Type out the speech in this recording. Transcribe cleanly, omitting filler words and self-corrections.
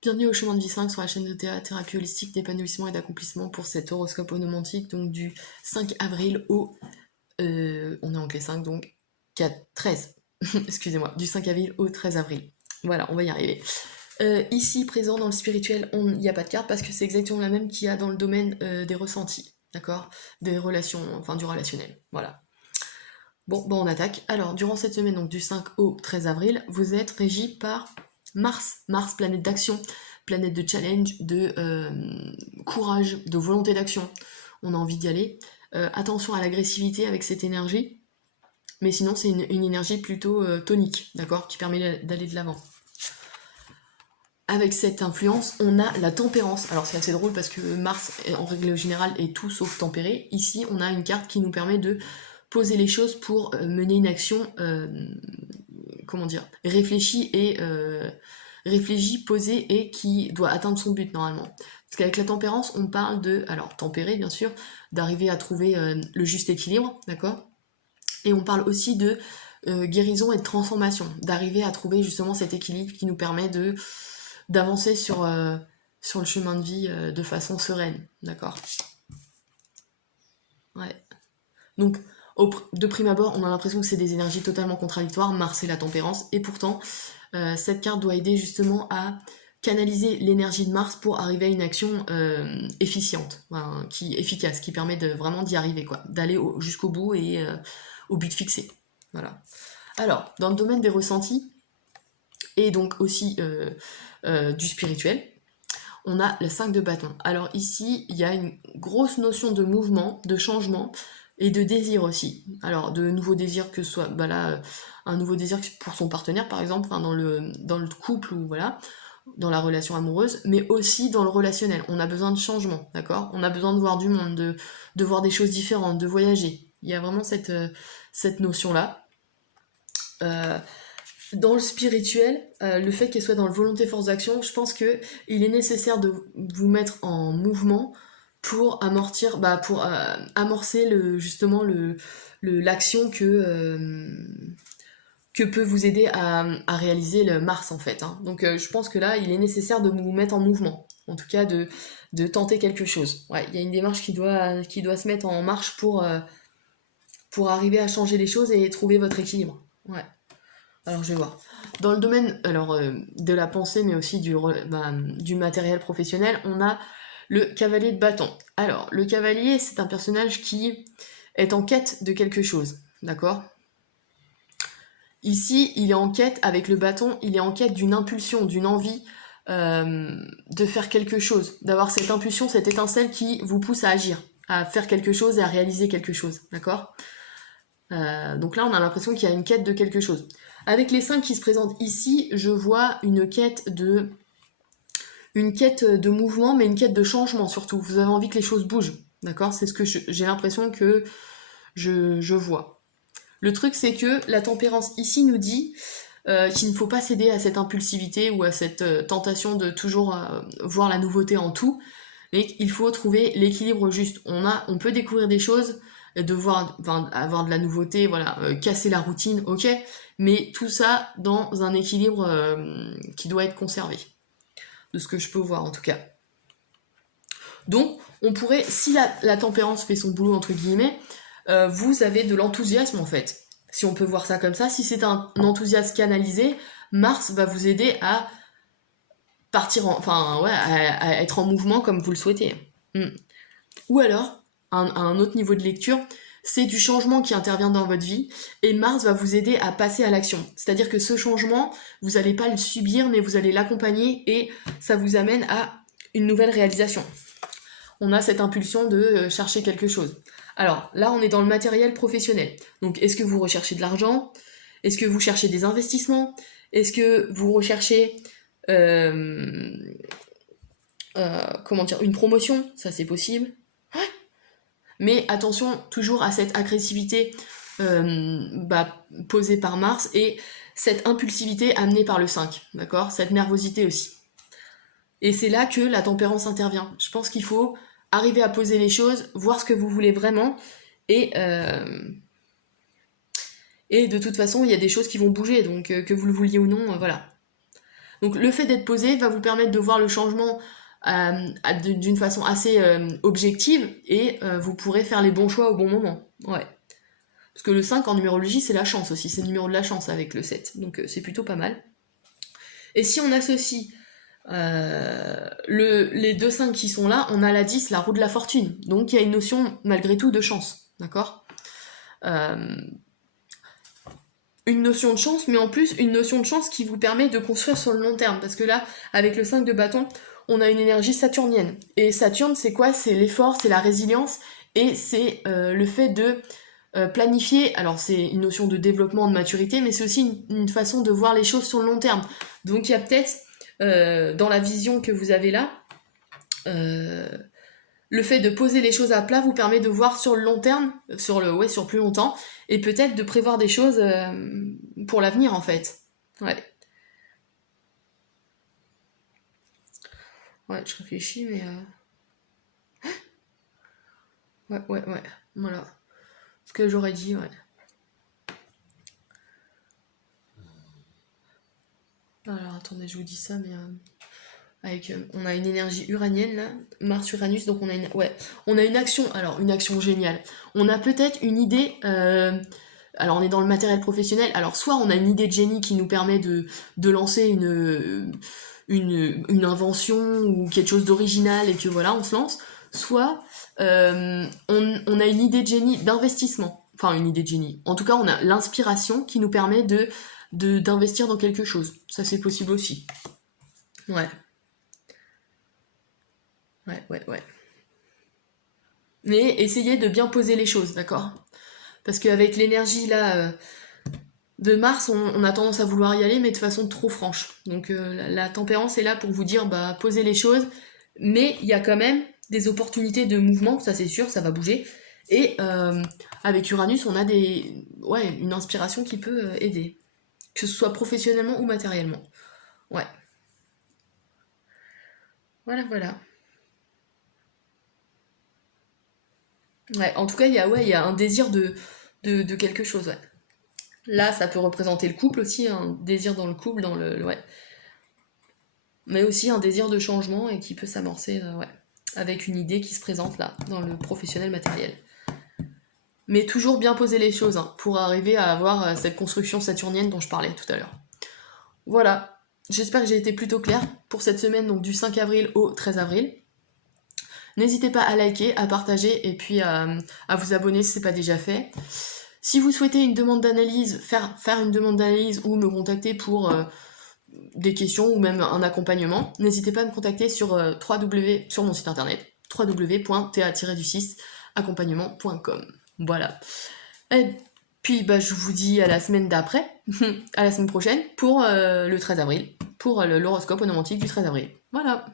Bienvenue au chemin de vie 5 sur la chaîne de thérapie holistique d'épanouissement et d'accomplissement pour cet horoscope onomantique, donc du 5 avril au... on est en clé 5, donc 13, excusez-moi, du 5 avril au 13 avril. Voilà, on va y arriver. Ici, présent dans le spirituel, il n'y a pas de carte parce que c'est exactement la même qu'il y a dans le domaine des ressentis, d'accord? Des relations, enfin du relationnel, voilà. Bon, on attaque. Alors, durant cette semaine, donc du 5 au 13 avril, vous êtes régi par Mars. Mars, planète d'action, planète de challenge, de courage, de volonté d'action. On a envie d'y aller. Attention à l'agressivité avec cette énergie. Mais sinon, c'est une énergie plutôt tonique, d'accord, qui permet d'aller de l'avant. Avec cette influence, on a la tempérance. Alors c'est assez drôle parce que Mars, en règle générale, est tout sauf tempéré. Ici, on a une carte qui nous permet de poser les choses pour mener une action, comment dire, réfléchie, posée et qui doit atteindre son but normalement. Parce qu'avec la tempérance, on parle de, alors tempérer bien sûr, d'arriver à trouver le juste équilibre, d'accord? Et on parle aussi de guérison et de transformation, d'arriver à trouver justement cet équilibre qui nous permet d'avancer sur le chemin de vie de façon sereine, d'accord? Ouais. Donc, de prime abord, on a l'impression que c'est des énergies totalement contradictoires, Mars et la tempérance, et pourtant, cette carte doit aider justement à canaliser l'énergie de Mars pour arriver à une action efficiente, efficace, qui permet vraiment d'y arriver, quoi, d'aller jusqu'au bout et au but fixé. Voilà. Alors, dans le domaine des ressentis, et donc aussi du spirituel, on a le 5 de bâton. Alors ici, il y a une grosse notion de mouvement, de changement, et de désir aussi. Alors, de nouveaux désirs, que ce soit un nouveau désir pour son partenaire, par exemple, dans le couple, ou voilà, dans la relation amoureuse, mais aussi dans le relationnel. On a besoin de changement, d'accord? On a besoin de voir du monde, de voir des choses différentes, de voyager. Il y a vraiment cette notion-là. Dans le spirituel, le fait qu'elle soit dans le volonté force d'action, je pense que il est nécessaire de vous mettre en mouvement pour amortir, pour amorcer justement l'action que peut vous aider à réaliser le Mars en fait. Hein. Donc je pense que là, il est nécessaire de vous mettre en mouvement, en tout cas de tenter quelque chose. Ouais, il y a une démarche qui doit se mettre en marche pour arriver à changer les choses et trouver votre équilibre. Ouais. Alors je vais voir. Dans le domaine de la pensée, mais aussi du matériel professionnel, on a le cavalier de bâton. Alors, le cavalier, c'est un personnage qui est en quête de quelque chose, d'accord? Ici, il est en quête, avec le bâton, il est en quête d'une impulsion, d'une envie de faire quelque chose, d'avoir cette impulsion, cette étincelle qui vous pousse à agir, à faire quelque chose et à réaliser quelque chose, d'accord? Donc là, on a l'impression qu'il y a une quête de quelque chose. Avec les 5 qui se présentent ici, je vois une quête de mouvement, mais une quête de changement surtout. Vous avez envie que les choses bougent, d'accord? C'est ce que j'ai l'impression que je vois. Le truc, c'est que la tempérance ici nous dit qu'il ne faut pas céder à cette impulsivité ou à cette tentation de toujours voir la nouveauté en tout, mais qu'il faut trouver l'équilibre juste. On peut découvrir des choses, avoir de la nouveauté, voilà, casser la routine, ok, mais tout ça dans un équilibre qui doit être conservé, de ce que je peux voir en tout cas. Donc, on pourrait, si la tempérance fait son boulot, entre guillemets, vous avez de l'enthousiasme en fait. Si on peut voir ça comme ça, si c'est un enthousiasme canalisé, Mars va vous aider à partir à être en mouvement comme vous le souhaitez. Ou alors, à un autre niveau de lecture, c'est du changement qui intervient dans votre vie et Mars va vous aider à passer à l'action. C'est-à-dire que ce changement, vous n'allez pas le subir, mais vous allez l'accompagner et ça vous amène à une nouvelle réalisation. On a cette impulsion de chercher quelque chose. Alors là, on est dans le matériel professionnel. Donc, est-ce que vous recherchez de l'argent? Est-ce que vous cherchez des investissements? Est-ce que vous recherchez une promotion? Ça, c'est possible. Ouais. Mais attention toujours à cette agressivité posée par Mars et cette impulsivité amenée par le 5, d'accord? Cette nervosité aussi. Et c'est là que la tempérance intervient. Je pense qu'il faut arriver à poser les choses, voir ce que vous voulez vraiment, et de toute façon, il y a des choses qui vont bouger, donc que vous le vouliez ou non, voilà. Donc le fait d'être posé va vous permettre de voir le changement d'une façon assez objective et vous pourrez faire les bons choix au bon moment. Ouais. Parce que le 5 en numérologie, c'est la chance aussi, c'est le numéro de la chance avec le 7. Donc c'est plutôt pas mal. Et si on associe les deux 5 qui sont là, on a la 10, la roue de la fortune. Donc il y a une notion malgré tout de chance. D'accord une notion de chance, mais en plus une notion de chance qui vous permet de construire sur le long terme. Parce que là, avec le 5 de bâton, on a une énergie saturnienne. Et Saturne, c'est quoi? C'est l'effort, c'est la résilience, et c'est le fait de planifier. Alors c'est une notion de développement, de maturité, mais c'est aussi une façon de voir les choses sur le long terme. Donc il y a peut-être, dans la vision que vous avez là, le fait de poser les choses à plat vous permet de voir sur le long terme, sur plus longtemps, et peut-être de prévoir des choses pour l'avenir en fait. Ouais. Ouais, je réfléchis, mais... Ouais. Voilà. Ce que j'aurais dit, ouais. Alors, attendez, je vous dis ça, mais... on a une énergie uranienne là, Mars-Uranus, donc on a une action, alors une action géniale. On a peut-être une idée, alors on est dans le matériel professionnel, alors soit on a une idée de génie qui nous permet de lancer une invention ou quelque chose d'original et que voilà, on se lance, soit on a une idée de génie d'investissement, enfin une idée de génie. En tout cas, on a l'inspiration qui nous permet d'investir dans quelque chose. Ça c'est possible aussi. Ouais. Ouais. Mais essayez de bien poser les choses, d'accord? Parce qu'avec l'énergie là de Mars, on a tendance à vouloir y aller, mais de façon trop franche. Donc la tempérance est là pour vous dire, bah posez les choses, mais il y a quand même des opportunités de mouvement, ça c'est sûr, ça va bouger. Et avec Uranus, on a une inspiration qui peut aider, que ce soit professionnellement ou matériellement. Ouais. Voilà. Ouais, en tout cas, il y a un désir de quelque chose, ouais. Là, ça peut représenter le couple aussi, un désir dans le couple, ouais. Mais aussi un désir de changement et qui peut s'amorcer, ouais, avec une idée qui se présente là, dans le professionnel matériel. Mais toujours bien poser les choses, hein, pour arriver à avoir cette construction saturnienne dont je parlais tout à l'heure. Voilà, j'espère que j'ai été plutôt claire pour cette semaine, donc du 5 avril au 13 avril. N'hésitez pas à liker, à partager et puis à vous abonner si ce n'est pas déjà fait. Si vous souhaitez une demande d'analyse, faire une demande d'analyse ou me contacter pour des questions ou même un accompagnement, n'hésitez pas à me contacter sur mon site internet www.ta-du6accompagnement.com. Voilà. Et puis je vous dis à la semaine d'après, à la semaine prochaine, pour le 13 avril, pour l'horoscope onomantique du 13 avril. Voilà.